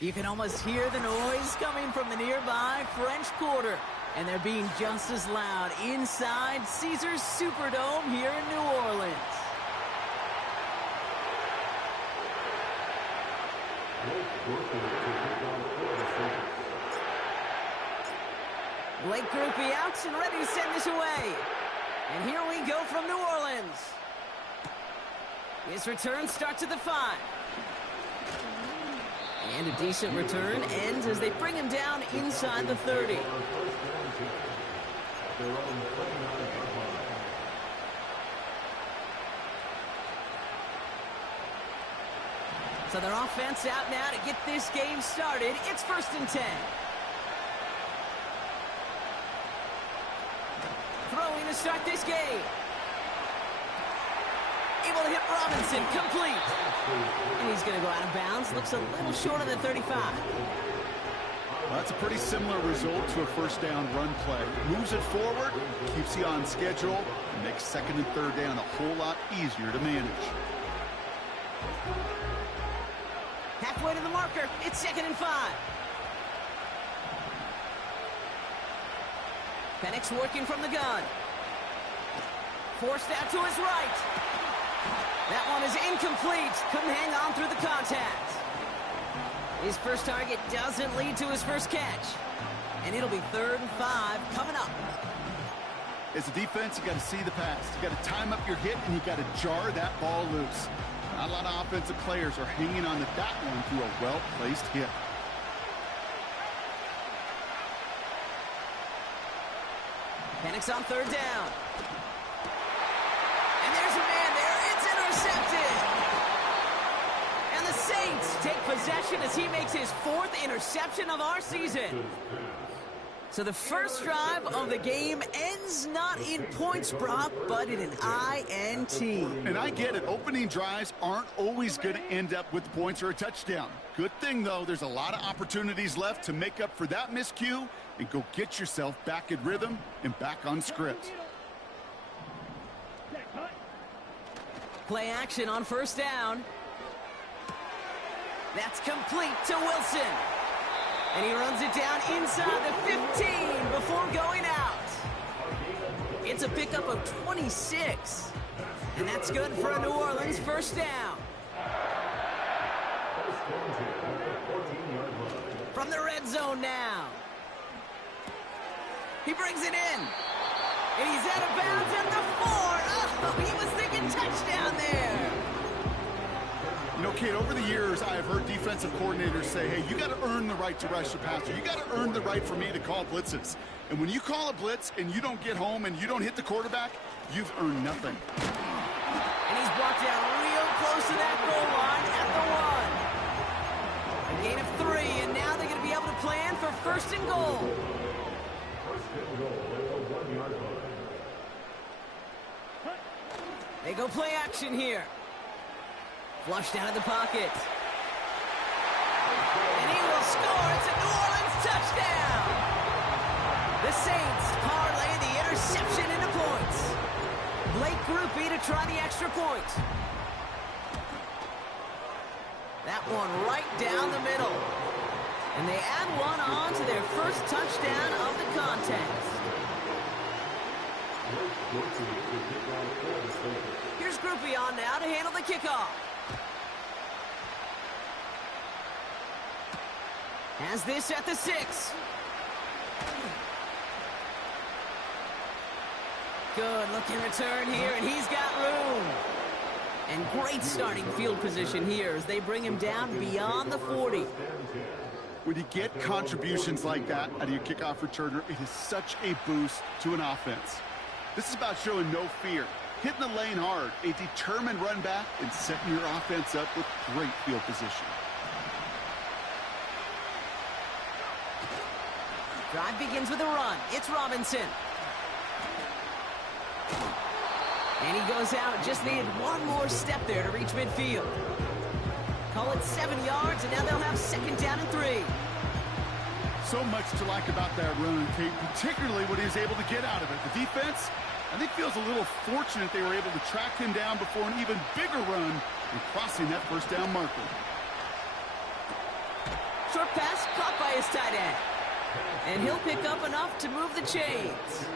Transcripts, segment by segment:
You can almost hear the noise coming from the nearby French Quarter. And they're being just as loud inside Caesars Superdome here in New Orleans. Blake Groupie out and ready to send this away. And here we go from New Orleans. His return starts at the 5. And a decent return ends as they bring him down inside the 30. So their offense out now to get this game started. It's 1st and 10. Throwing to start this game. Able to hit Robinson, complete. And he's going to go out of bounds. Looks a little short of the 35. Well, that's a pretty similar result to a first down run play. Moves it forward, keeps you on schedule, and makes 2nd and 3rd down a whole lot easier to manage. Halfway to the marker, it's 2nd and 5. Penix working from the gun. Forced out to his right. That one is incomplete. Couldn't hang on through the contact. His first target doesn't lead to his first catch. And it'll be 3rd and 5 coming up. As a defense, you got to see the pass. You got to time up your hit, and you got to jar that ball loose. Not a lot of offensive players are hanging on to that one through a well-placed hit. Penix on 3rd down. And there's a man there. It's intercepted. And the Saints take possession as he makes his 4th interception of our season. So the first drive of the game ends not in points, Brock, but in an INT. And I get it. Opening drives aren't always going to end up with points or a touchdown. Good thing, though, there's a lot of opportunities left to make up for that miscue and go get yourself back in rhythm and back on script. Play action on 1st down. That's complete to Wilson. And he runs it down inside the 15 before going out. It's a pickup of 26. And that's good for a New Orleans 1st down. From the red zone now. He brings it in. And he's out of bounds at the 4. Oh, he was thinking touchdown there. You know, Kate, over the years, I have heard defensive coordinators say, hey, you got to earn the right to rush the passer. You got to earn the right for me to call blitzes. And when you call a blitz and you don't get home and you don't hit the quarterback, you've earned nothing. And he's brought down real close to that goal line at the 1. A gain of 3, and now they're going to be able to plan for 1st and goal. They go play action here. Flushed out of the pocket. And he will score. It's a New Orleans touchdown. The Saints parlay the interception into points. Blake Groupie to try the extra point. That one right down the middle. And they add one on to their first touchdown of the contest. Here's Groupie on now to handle the kickoff. Has this at the 6. Good looking return here, and he's got room. And great starting field position here as they bring him down beyond the 40. When you get contributions like that out of your kickoff returner, it is such a boost to an offense. This is about showing no fear, hitting the lane hard, a determined run back, and setting your offense up with great field position. Drive begins with a run. It's Robinson. And he goes out. Just needed one more step there to reach midfield. Call it 7 yards, and now they'll have 2nd down and 3. So much to like about that run, Kate, particularly what he was able to get out of it. The defense, I think, feels a little fortunate they were able to track him down before an even bigger run and crossing that 1st down marker. Short pass caught by his tight end. And he'll pick up enough to move the chains.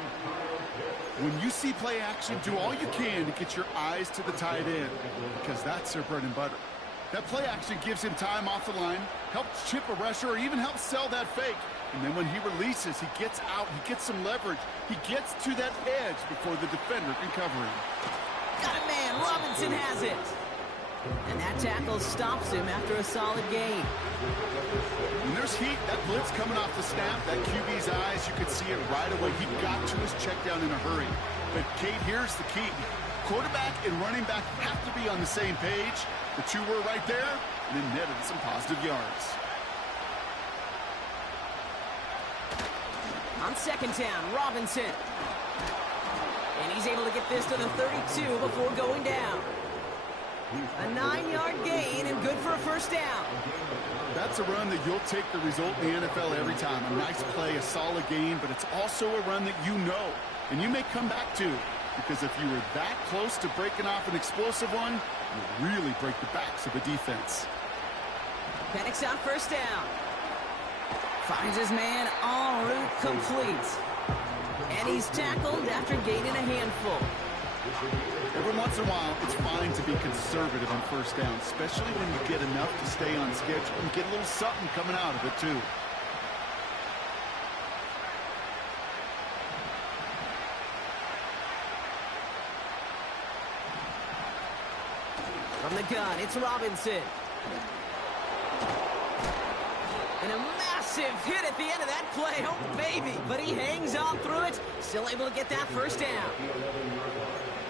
When you see play action, do all you can to get your eyes to the tight end, because that's their bread and butter. That play action gives him time off the line, helps chip a rusher, or even helps sell that fake. And then when he releases, he gets out, he gets some leverage. He gets to that edge before the defender can cover him. Got it, man. Robinson has it. And that tackle stops him after a solid gain. When there's heat, that blitz coming off the snap, that QB's eyes, you could see it right away. He got to his check down in a hurry. But, Kate, here's the key. Quarterback and running back have to be on the same page. The two were right there, and then netted some positive yards. On second down, Robinson. And he's able to get this to the 32 before going down. A 9-yard gain and good for a first down. That's a run that you'll take the result in the NFL every time. A nice play, a solid gain, but it's also a run that you know and you may come back to, because if you were that close to breaking off an explosive one, you really break the backs of a defense. Penix on first down. Finds his man en route complete. And he's tackled after gaining a handful. Every once in a while, it's fine to be conservative on first down, especially when you get enough to stay on schedule and get a little something coming out of it, too. From the gun, it's Robinson. And a massive hit at the end of that play. Oh, baby. But he hangs on through it. Still able to get that first down.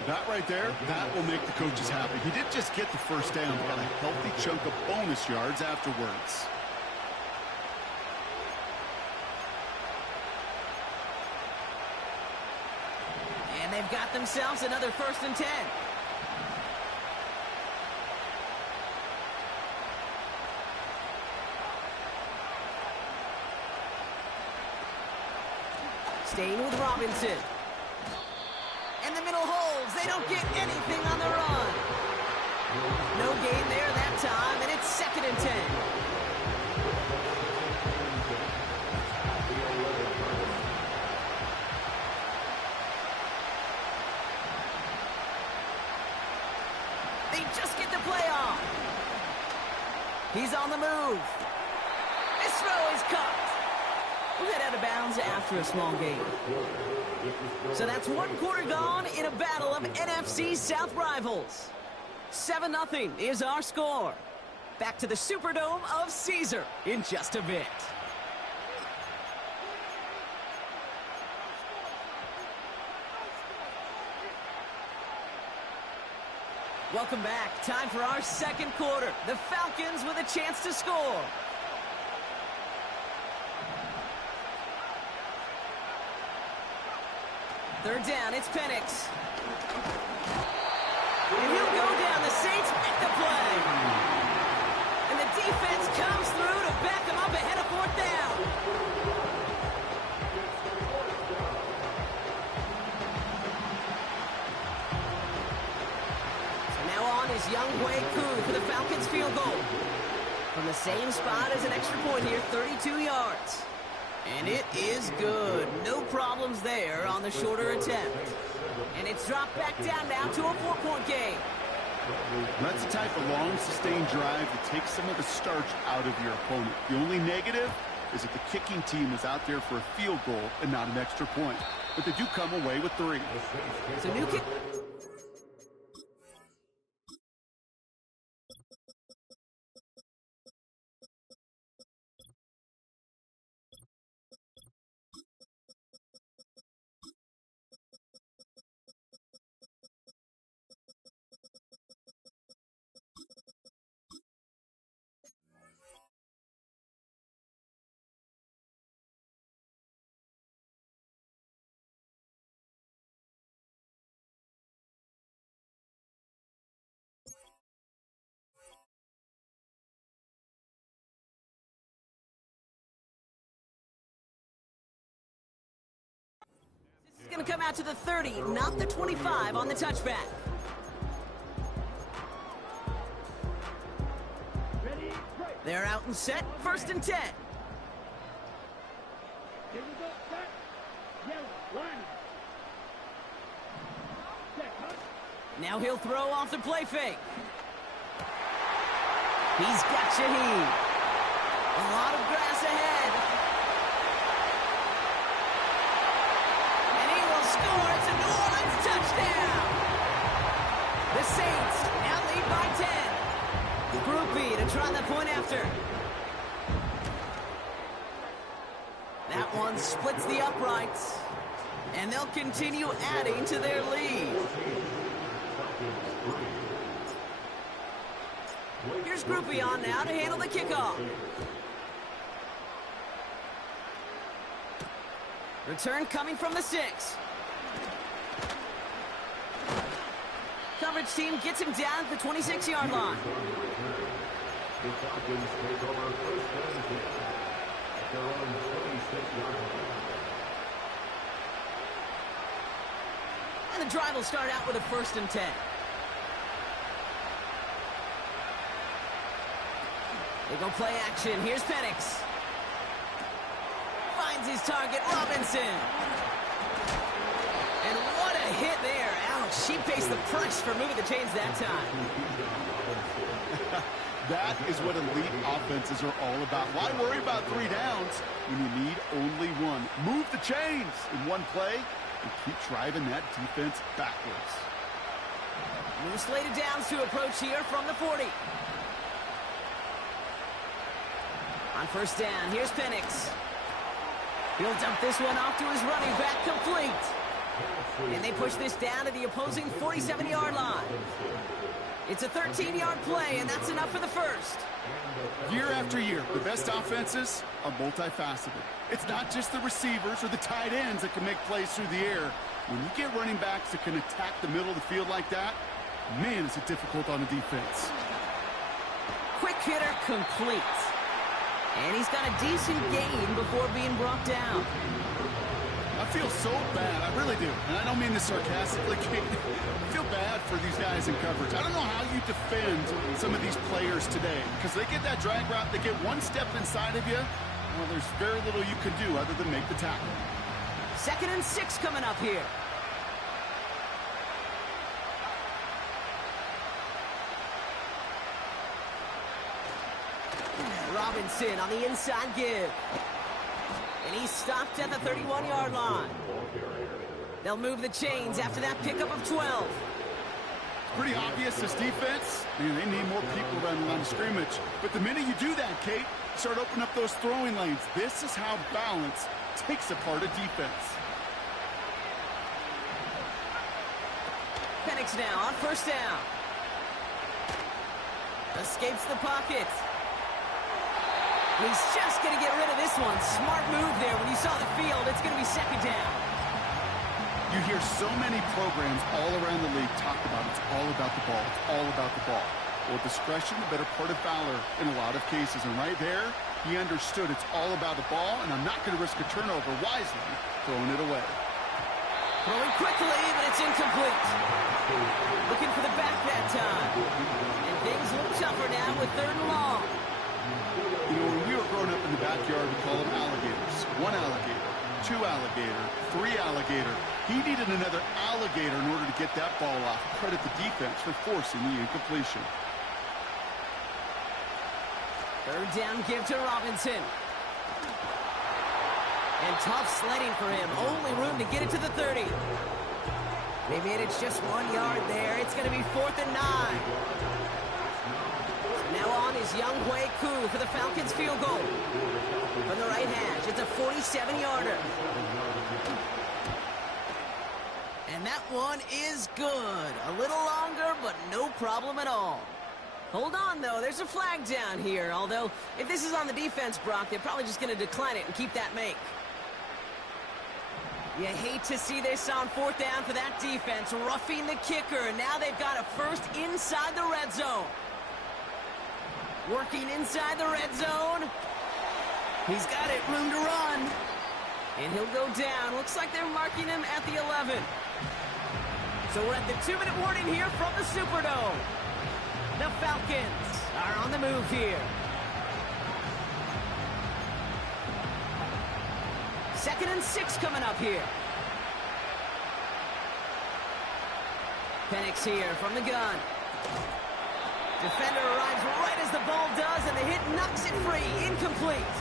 That right there, that will make the coaches happy. He didn't just get the first down, but got a healthy chunk of bonus yards afterwards. And they've got themselves another 1st and 10. Staying with Robinson. And the middle holds. They don't get anything on the run. No gain there that time, and it's 2nd and 10. They just get the play off. He's on the move. This throw is caught. We'll head out of bounds after a small gain. So that's 1 quarter gone in a battle of NFC South rivals. 7-0 is our score. Back to the Superdome of Caesar in just a bit. Welcome back. Time for our 2nd quarter. The Falcons with a chance to score. Third down, it's Penix. And he'll go down. The Saints make the play. And the defense comes through to back him up ahead of 4th down. So now on is Younghoe Koo for the Falcons field goal. From the same spot as an extra point here, 32 yards. And it is good. No problems there on the shorter attempt. And it's dropped back down now to a 4-point game. That's the type of long, sustained drive that takes some of the starch out of your opponent. The only negative is that the kicking team is out there for a field goal and not an extra point. But they do come away with 3. So new kick. Going to come out to the 30, not the 25 on the touchback. Ready, break. They're out and set, 1st and 10. Now he'll throw off the play fake. He's got Shaheed. A lot of grass ahead. And he will score. It's a New Orleans touchdown. The Saints now lead by 10. Groupie to try the point after. That one splits the uprights. And they'll continue adding to their lead. Here's Groupie on now to handle the kickoff. Return coming from the 6. Coverage team gets him down at the 26-yard line. The Falcons take over 1st and 10 at their own 26-yard line. And the drive will start out with a 1st and 10. They go play action. Here's Penix. Finds his target, Robinson. And what a hit there. Ouch, she pays the price for moving the chains that time. That is what elite offenses are all about. Why worry about 3 downs when you need only 1? Move the chains in one play and keep driving that defense backwards. New slated downs to approach here from the 40. On 1st down, here's Penix. He'll dump this one off to his running back, complete. And they push this down to the opposing 47-yard line. It's a 13-yard play, and that's enough for the 1st. Year after year, the best offenses are multifaceted. It's not just the receivers or the tight ends that can make plays through the air. When you get running backs that can attack the middle of the field like that, man, is it difficult on the defense. Quick hitter, complete. And he's got a decent gain before being brought down. I feel so bad. I really do. And I don't mean this sarcastically. I feel bad for these guys in coverage. I don't know how you defend some of these players today. Because they get that drag route, they get one step inside of you. Well, there's very little you can do other than make the tackle. 2nd and 6 coming up here. Robinson on the inside give. And he's stopped at the 31-yard line. They'll move the chains after that pickup of 12. It's pretty obvious this defense, man, they need more people around the line of scrimmage. But the minute you do that, Kate, start opening up those throwing lanes. This is how balance takes apart a defense. Penix now on 1st down. Escapes the pocket. He's just going to get rid of this one. Smart move there. When you saw the field, it's going to be 2nd down. You hear so many programs all around the league talk about it's all about the ball. It's all about the ball. Well, discretion, the better part of valor in a lot of cases. And right there, he understood it's all about the ball, and I'm not going to risk a turnover wisely, throwing it away. Throwing quickly, but it's incomplete. Looking for the back that time. And things look tougher now with 3rd and long. You know, when we were growing up in the backyard, we call them alligators. 1 alligator, 2 alligator, 3 alligator. He needed another alligator in order to get that ball off. Credit the defense for forcing the incompletion. 3rd down give to Robinson. And tough sledding for him. Only room to get it to the 30. They made it just 1 yard there. It's going to be 4th and 9. Now on is Younghoe Koo for the Falcons field goal. From the right hash, it's a 47-yarder. And that one is good. A little longer, but no problem at all. Hold on, though. There's a flag down here. Although, if this is on the defense, Brock, they're probably just going to decline it and keep that make. You hate to see this on 4th down for that defense. Roughing the kicker, and now they've got a 1st inside the red zone. Working inside the red zone. He's got it, room to run. And he'll go down. Looks like they're marking him at the 11. So we're at the 2-minute warning here from the Superdome. The Falcons are on the move here. 2nd and 6 coming up here. Penix here from the gun. Defender arrives right as the ball does, and the hit knocks it free. Incomplete.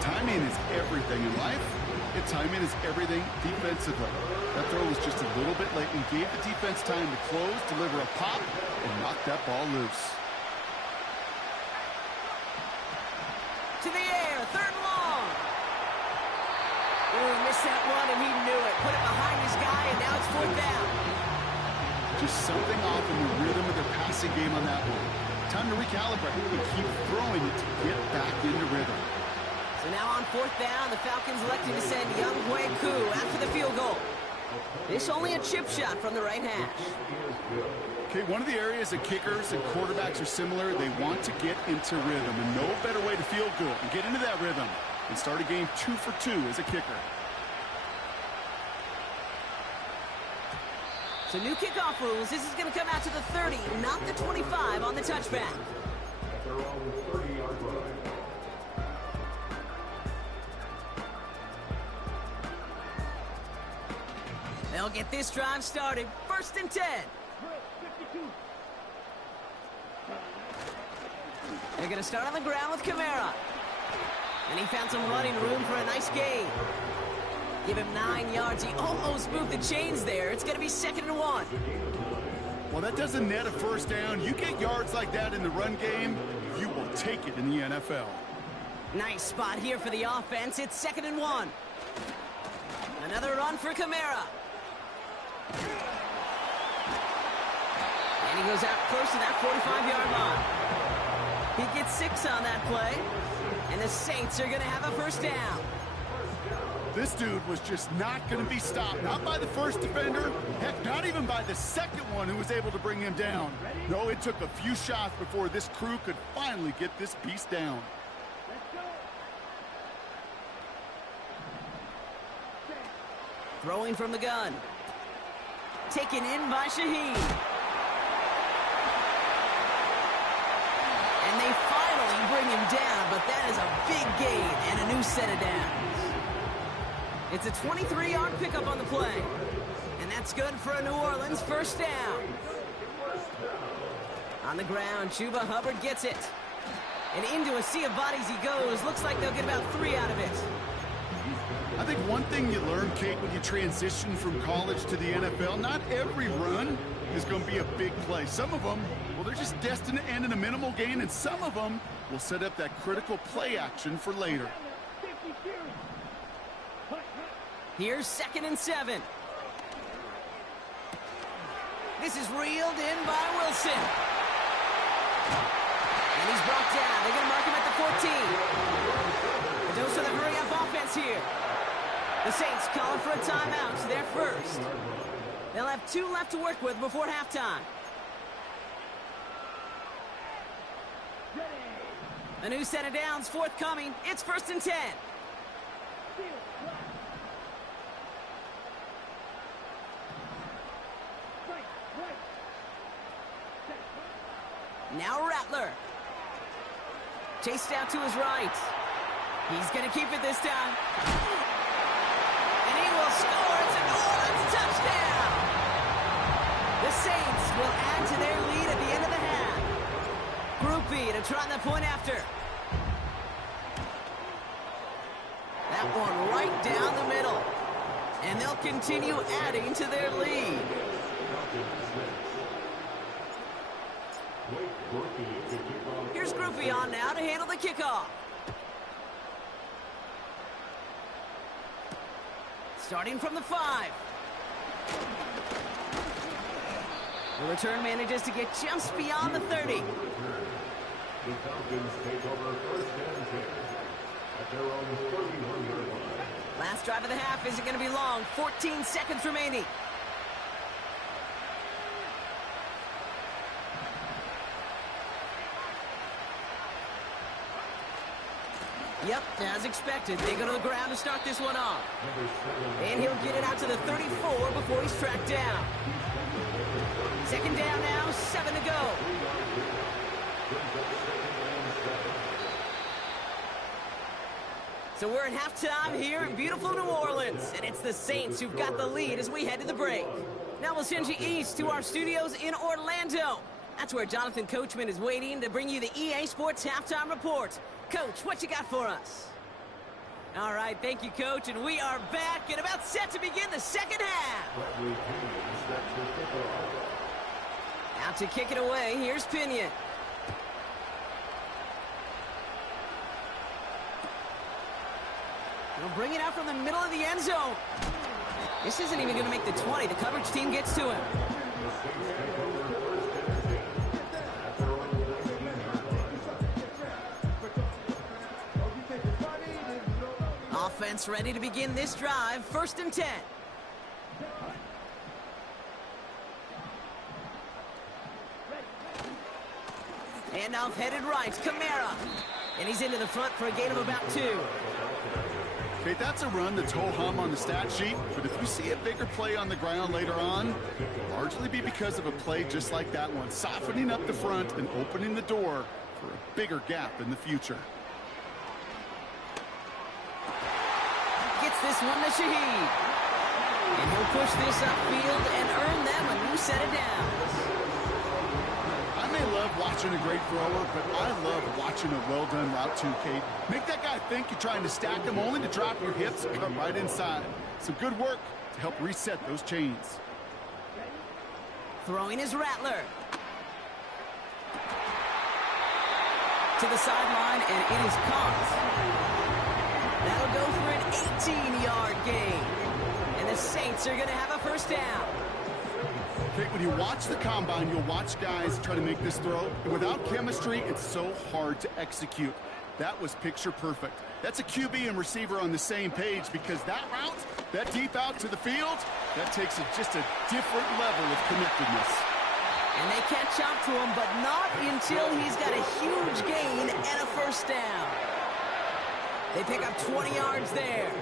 Timing is everything in life. And timing is everything defensively. That throw was just a little bit late and gave the defense time to close, deliver a pop, and knock that ball loose. To the air, 3rd and long. Ooh, missed that one, and he knew it. Put it behind his guy, and now it's 4th down. Just something off in the rhythm of their passing game on that one. Time to recalibrate and keep throwing it to get back into rhythm. So now on 4th down, the Falcons electing to send Young Hui Koo after the field goal. This only a chip shot from the right hash. Okay, one of the areas that kickers and quarterbacks are similar, they want to get into rhythm, and no better way to feel good and get into that rhythm and start a game 2 for 2 as a kicker. So new kickoff rules. This is going to come out to the 30, not the 25 on the touchback. At their own 30-yard line. They'll get this drive started. 1st and 10. They're going to start on the ground with Kamara. And he found some running room for a nice gain. Give him 9 yards. He almost moved the chains there. It's going to be 2nd and 1. Well, that doesn't net a 1st down. You get yards like that in the run game, you will take it in the NFL. Nice spot here for the offense. It's 2nd and 1. Another run for Kamara. And he goes out close to that 45-yard line. He gets 6 on that play. And the Saints are going to have a 1st down. This dude was just not going to be stopped. Not by the first defender. Heck, not even by the second one who was able to bring him down. No, it took a few shots before this crew could finally get this piece down. Throwing from the gun. Taken in by Shaheen. And they finally bring him down, but that is a big gain and a new set of downs. It's a 23-yard pickup on the play. And that's good for a New Orleans 1st down. On the ground, Chuba Hubbard gets it. And into a sea of bodies he goes. Looks like they'll get about 3 out of it. I think one thing you learn, Kate, when you transition from college to the NFL, not every run is going to be a big play. Some of them, well, they're just destined to end in a minimal gain, and some of them will set up that critical play action for later. Here's 2nd and 7. This is reeled in by Wilson. And he's brought down. They're going to mark him at the 14. A dose of the hurry-up offense here. The Saints calling for a timeout. So they're first. They'll have 2 left to work with before halftime. A new set of downs forthcoming. It's 1st and 10. Now Rattler. Chased out to his right. He's going to keep it this time. And he will score. It's a New Orleans touchdown. The Saints will add to their lead at the end of the half. Groupie to try the point after. That one right down the middle. And they'll continue adding to their lead. Here's Groupie on now to handle the kickoff. Starting from the 5. The return manages to get just beyond the 30. The Falcons take over 1st and 10 at their own 31-yard line. Last drive of the half isn't going to be long. 14 seconds remaining. Yep, as expected, they go to the ground to start this one off. And he'll get it out to the 34 before he's tracked down. 2nd down now, 7 to go. So we're at halftime here in beautiful New Orleans, and it's the Saints who've got the lead as we head to the break. Now we'll send you east to our studios in Orlando. That's where Jonathan Coachman is waiting to bring you the EA Sports Halftime Report. Coach, what you got for us? All right, thank you, Coach, and we are back and about set to begin the second half. Out to kick it away, here's Pinion. He'll bring it out from the middle of the end zone. This isn't even going to make the 20. The coverage team gets to him. Offense ready to begin this drive. 1st and 10. Handoff headed right. Kamara. And he's into the front for a gain of about 2. Okay, that's a run that's ho-hum on the stat sheet, but if you see a bigger play on the ground later on, it'll largely be because of a play just like that one, softening up the front and opening the door for a bigger gap in the future. Gets this one to Shaheed. And he'll push this upfield and earn them a new set of downs. I may love watching a great thrower, but I love watching a well-done route too, Kate. Make that guy think you're trying to stack him only to drop your hips and come right inside. Some good work to help reset those chains. Throwing his Rattler. To the sideline, and it is caught. That'll go for an 18-yard gain. And the Saints are going to have a 1st down. Okay, when you watch the combine, you'll watch guys try to make this throw. And without chemistry, it's so hard to execute. That was picture perfect. That's a QB and receiver on the same page because that route, that deep out to the field, that takes just a different level of connectedness. And they catch up to him, but not until he's got a huge gain and a 1st down. They pick up 20 yards there.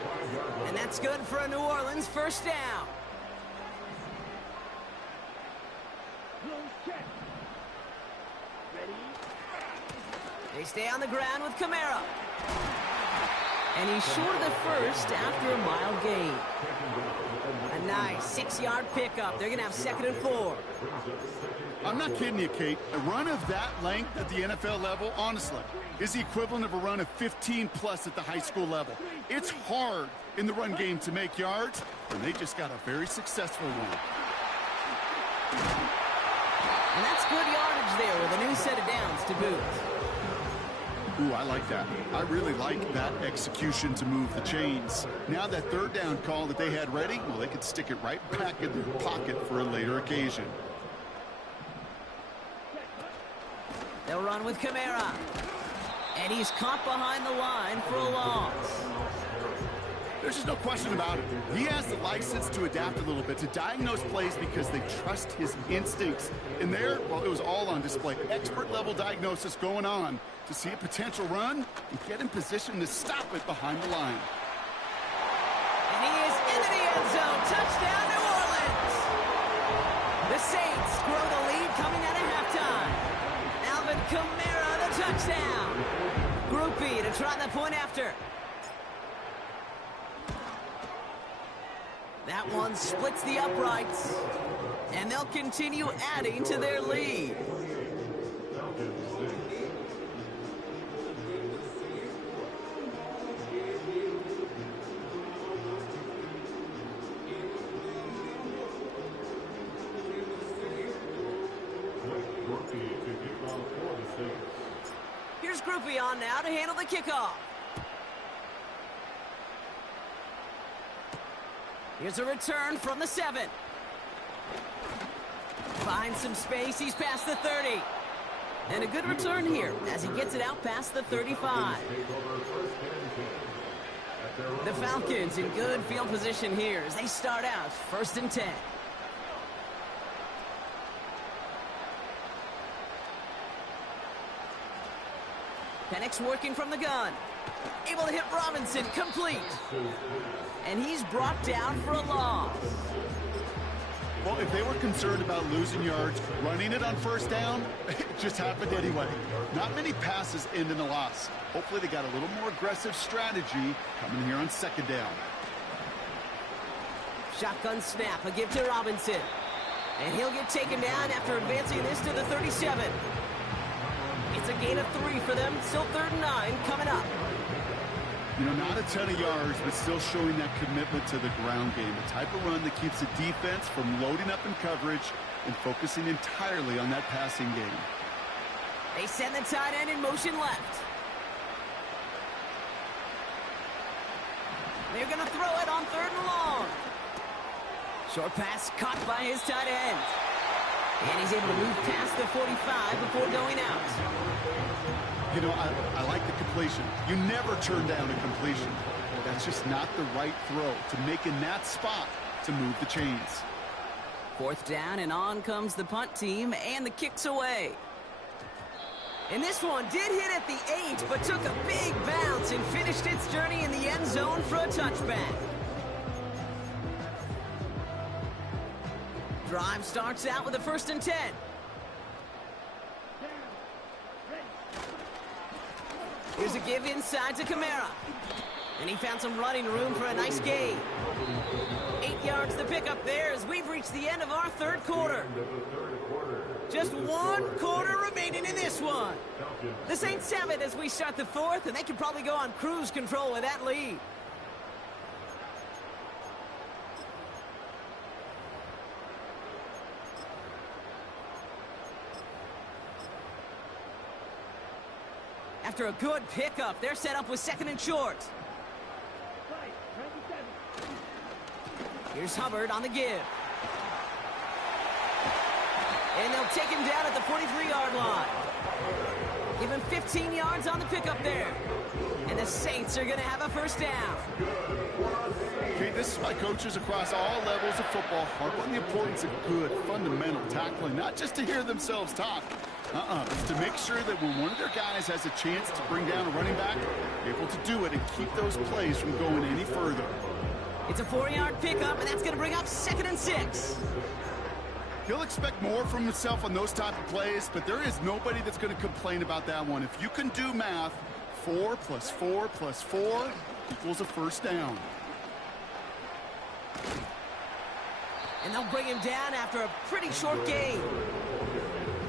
And that's good for a New Orleans 1st down. They stay on the ground with Kamara. And he's short of the 1st after a mile gain. A nice 6-yard pickup. They're going to have 2nd and 4. I'm not kidding you, Kate. A run of that length at the NFL level, honestly, is the equivalent of a run of 15-plus at the high school level. It's hard in the run game to make yards, and they just got a very successful one. And that's good yardage there with a new set of downs to boot. Ooh, I like that. I really like that execution to move the chains. Now that 3rd down call that they had ready, well, they could stick it right back in their pocket for a later occasion. They'll run with Kamara. And he's caught behind the line for a loss. There's just no question about it. He has the license to adapt a little bit, to diagnose plays because they trust his instincts. And there, well, it was all on display. Expert-level diagnosis going on to see a potential run and get in position to stop it behind the line. And he is into the end zone. Touchdown, New Orleans. The Saints grow the lead coming out of halftime. Alvin Kamara, the touchdown. Groupie to try the point after. That one splits the uprights, and they'll continue adding to their lead. Here's Groupie on now to handle the kickoff. Here's a return from the 7. Finds some space. He's past the 30. And a good return here as he gets it out past the 35. The Falcons in good field position here as they start out 1st and 10. Penix working from the gun. Able to hit Robinson, complete. And he's brought down for a loss. Well, if they were concerned about losing yards, running it on first down, it just happened anyway. Not many passes end in a loss. Hopefully they got a little more aggressive strategy coming here on second down. Shotgun snap, a give to Robinson. And he'll get taken down after advancing this to the 37. It's a gain of 3 for them. Still 3rd and 9 coming up. You know, not a ton of yards, but still showing that commitment to the ground game. The type of run that keeps the defense from loading up in coverage and focusing entirely on that passing game. They send the tight end in motion left. They're going to throw it on 3rd and long. Short pass caught by his tight end. And he's able to move past the 45 before going out. You know, I like the completion. You never turn down a completion. That's just not the right throw to make in that spot to move the chains. 4th down, and on comes the punt team, and the kick's away. And this one did hit at the 8, but took a big bounce and finished its journey in the end zone for a touchback. Drive starts out with a 1st and 10. Here's a give inside to Kamara. And he found some running room for a nice gain. 8 yards to pick up there as we've reached the end of our 3rd quarter. Just 1 quarter remaining in this one. The Saints have it as we start the 4th, and they can probably go on cruise control with that lead. After a good pickup, they're set up with 2nd and short. Here's Hubbard on the give. And they'll take him down at the 43-yard line. Give him 15 yards on the pickup there. And the Saints are going to have a 1st down. Okay, this is why coaches across all levels of football harp on the importance of good, fundamental tackling, not just to hear themselves talk. It's to make sure that when one of their guys has a chance to bring down a running back, they're able to do it and keep those plays from going any further. It's a 4-yard pickup, and that's going to bring up 2nd and 6. He'll expect more from himself on those type of plays, but there is nobody that's going to complain about that one. If you can do math, 4 plus 4 plus 4 equals a 1st down. And they'll bring him down after a pretty short gain.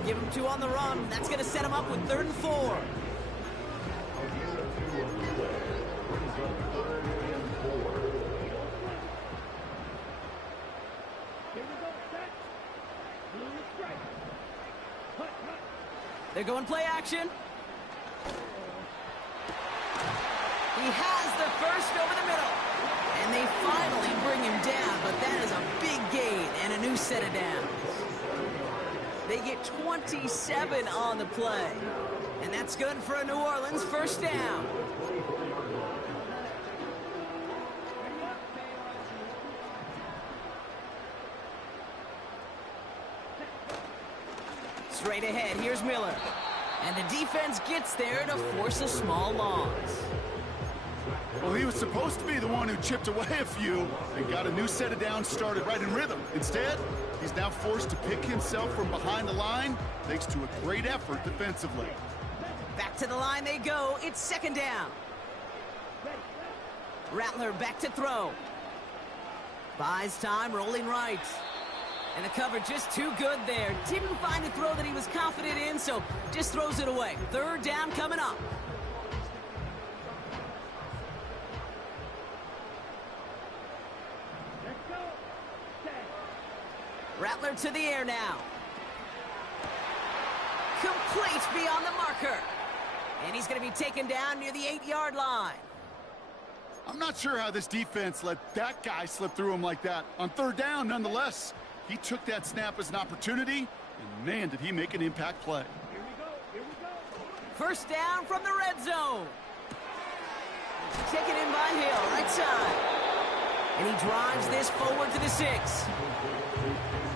Give him 2 on the run. That's going to set him up with 3rd and 4. They're going play action. He has the 1st over the middle. And they finally bring him down, but that is a big gain and a new set of downs. They get 27 on the play. And that's good for a New Orleans 1st down. Straight ahead, here's Miller. And the defense gets there to force a small loss. Well, he was supposed to be the one who chipped away a few and got a new set of downs started right in rhythm. Instead, he's now forced to pick himself from behind the line thanks to a great effort defensively. Back to the line they go. It's 2nd down. Rattler back to throw. Buys time, rolling right. And the cover just too good there. Didn't find the throw that he was confident in, so just throws it away. 3rd down coming up. Rattler to the air now. Complete beyond the marker. And he's going to be taken down near the 8-yard line. I'm not sure how this defense let that guy slip through him like that. On 3rd down, nonetheless, he took that snap as an opportunity, and man, did he make an impact play. Here we go. 1st down from the red zone. Taken in by Hill, right side. And he drives this forward to the 6.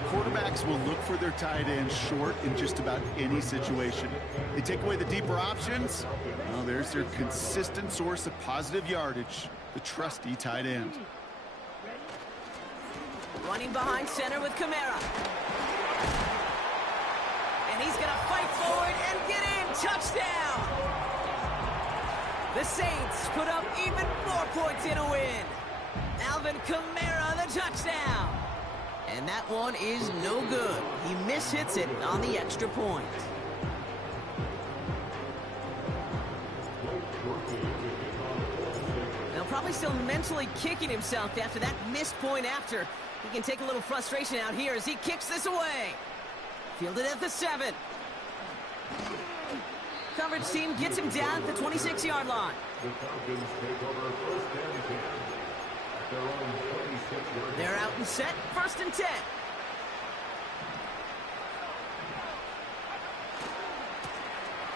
Quarterbacks will look for their tight end short in just about any situation. They take away the deeper options. Well, there's their consistent source of positive yardage, the trusty tight end. Running behind center with Kamara. And he's going to fight forward and get in. Touchdown! The Saints put up even more points in a win. Alvin Kamara, the touchdown. And that one is no good. He mishits it on the extra point. Now probably still mentally kicking himself after that missed point after. He can take a little frustration out here as he kicks this away. Fielded at the 7. Coverage team gets him down at the 26-yard line. The Falcons take over first and 10 at their own 26-yard line. They're out and set, first and 10.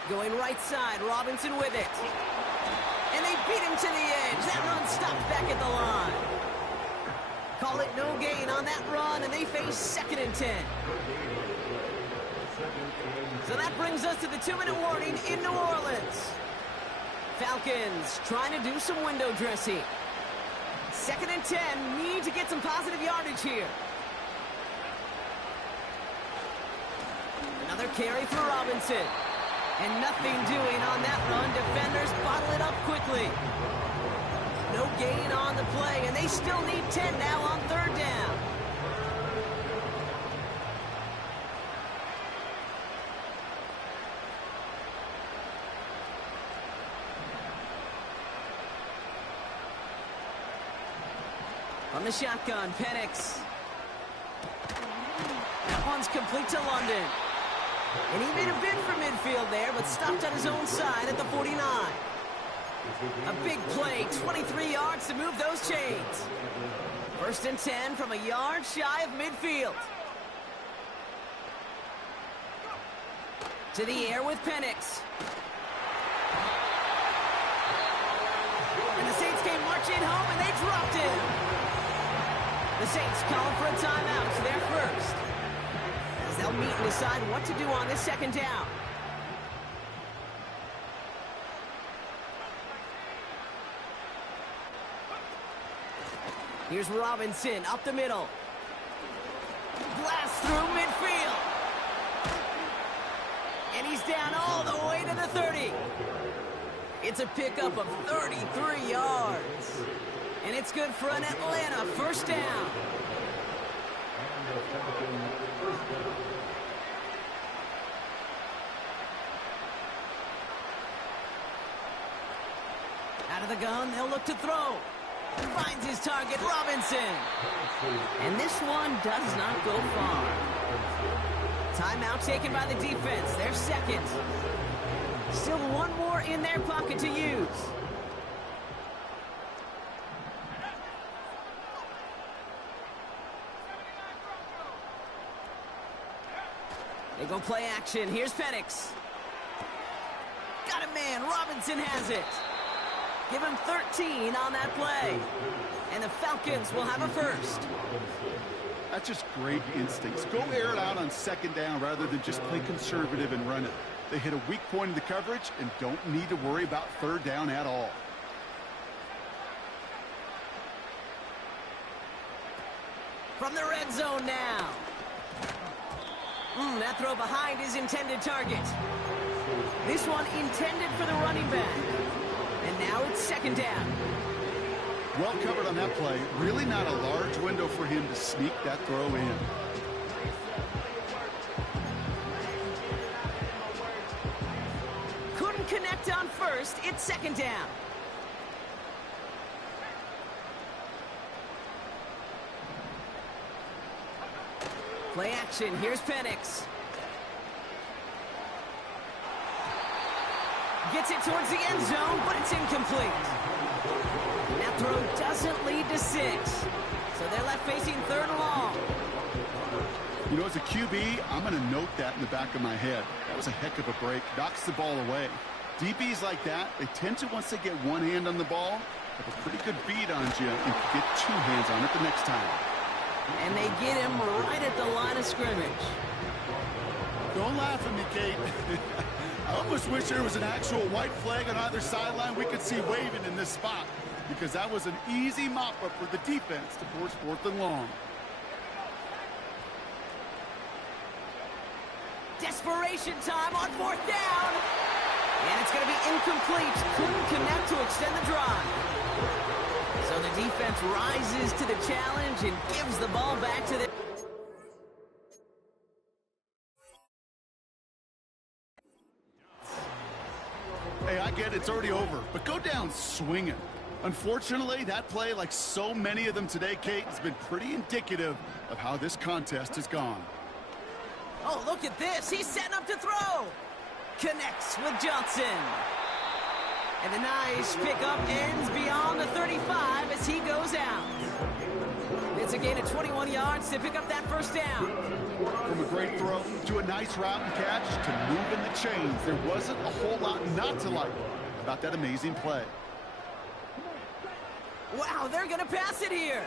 Going right side, Robinson with it. And they beat him to the edge. That run stopped back at the line. Call it no gain on that run, and they face second and 10. So that brings us to the 2-minute warning in New Orleans. Falcons trying to do some window dressing. Second and 10, need to get some positive yardage here. Another carry for Robinson. And nothing doing on that run. Defenders bottle it up quickly. No gain on the play, and they still need 10 now on third down. On the shotgun, Penix. That one's complete to London. And he made a bid for midfield there, but stopped on his own side at the 49. A big play, 23 yards to move those chains. First and 10 from a yard shy of midfield. To the air with Penix. And the Saints came marching home, and they dropped him. The Saints calling for a timeout, their first. As they'll meet and decide what to do on this second down. Here's Robinson up the middle. Blast through midfield. And he's down all the way to the 30. It's a pickup of 33 yards. And it's good for an Atlanta first down. Out of the gun, they'll look to throw. Finds his target, Robinson. And this one does not go far. Timeout taken by the defense. Their second. Still one more in their pocket to use. They go play action. Here's Penix. Got a man. Robinson has it. Give him 13 on that play. And the Falcons will have a first. That's just great instincts. Go air it out on second down rather than just play conservative and run it. They hit a weak point in the coverage and don't need to worry about third down at all. From the red zone now. That throw behind his intended target. This one intended for the running back. And now it's second down. Well covered on that play. Really not a large window for him to sneak that throw in. Couldn't connect on first. It's second down. Play action. Here's Penix. Gets it towards the end zone, but it's incomplete. That throw doesn't lead to 6. So they're left facing third and long. You know, as a QB, I'm going to note that in the back of my head. That was a heck of a break. Knocks the ball away. DBs like that, they tend to, once they get one hand on the ball, have a pretty good beat on you and get two hands on it the next time. And they get him right at the line of scrimmage. Don't laugh at me, Kate. I almost wish there was an actual white flag on either sideline we could see waving in this spot, because that was an easy mop-up for the defense to force fourth and long. desperation time on 4th down. And it's going to be incomplete. Couldn't connect to extend the drive. So the defense rises to the challenge and gives the ball back to the... Hey, I get it's already over, but go down swinging. Unfortunately, that play, like so many of them today, Kate, has been pretty indicative of how this contest has gone. Oh, look at this. He's setting up to throw. Connects with Johnson. And a nice pickup ends beyond the 35 as he goes out. It's a gain of 21 yards to pick up that first down. From a great throw to a nice route and catch to moving the chains, there wasn't a whole lot not to like about that amazing play. Wow, they're going to pass it here.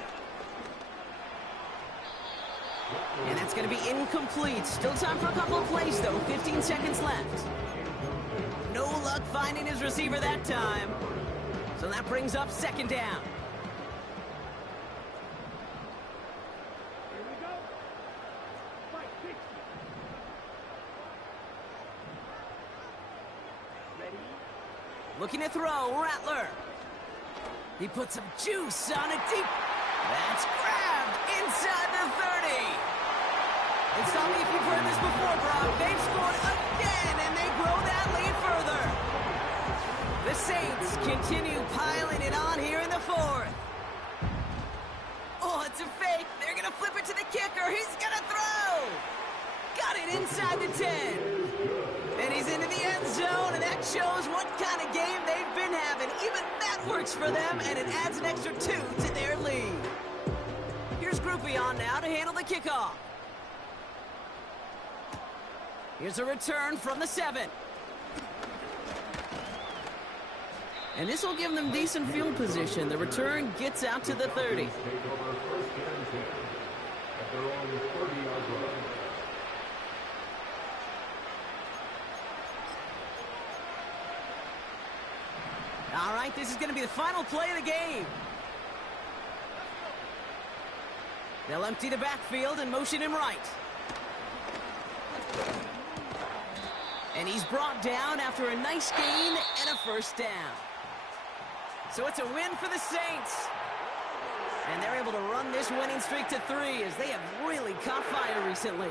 And that's going to be incomplete. Still time for a couple of plays, though. 15 seconds left. No luck finding his receiver that time. So that brings up 2nd down. Looking to throw, Rattler. He puts some juice on it deep. That's grabbed inside the 30. And tell me if you've heard this before, Brock. They've scored again, and they grow that lead further. The Saints continue piling it on here in the 4th. Oh, it's a fake. They're going to flip it to the kicker. He's going to throw. Got it inside the 10. And he's into the end zone, and that shows what kind of game they've been having. Even that works for them, and it adds an extra 2 to their lead. Here's Groupie on now to handle the kickoff. Here's a return from the 7. And this will give them decent field position. The return gets out to the 30. All right, this is going to be the final play of the game. They'll empty the backfield and motion him right. And he's brought down after a nice gain and a first down. So it's a win for the Saints. And they're able to run this winning streak to 3 as they have really caught fire recently.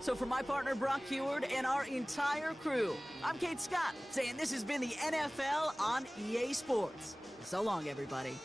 So for my partner, Brock Heward, and our entire crew, I'm Kate Scott, saying this has been the NFL on EA Sports. So long, everybody.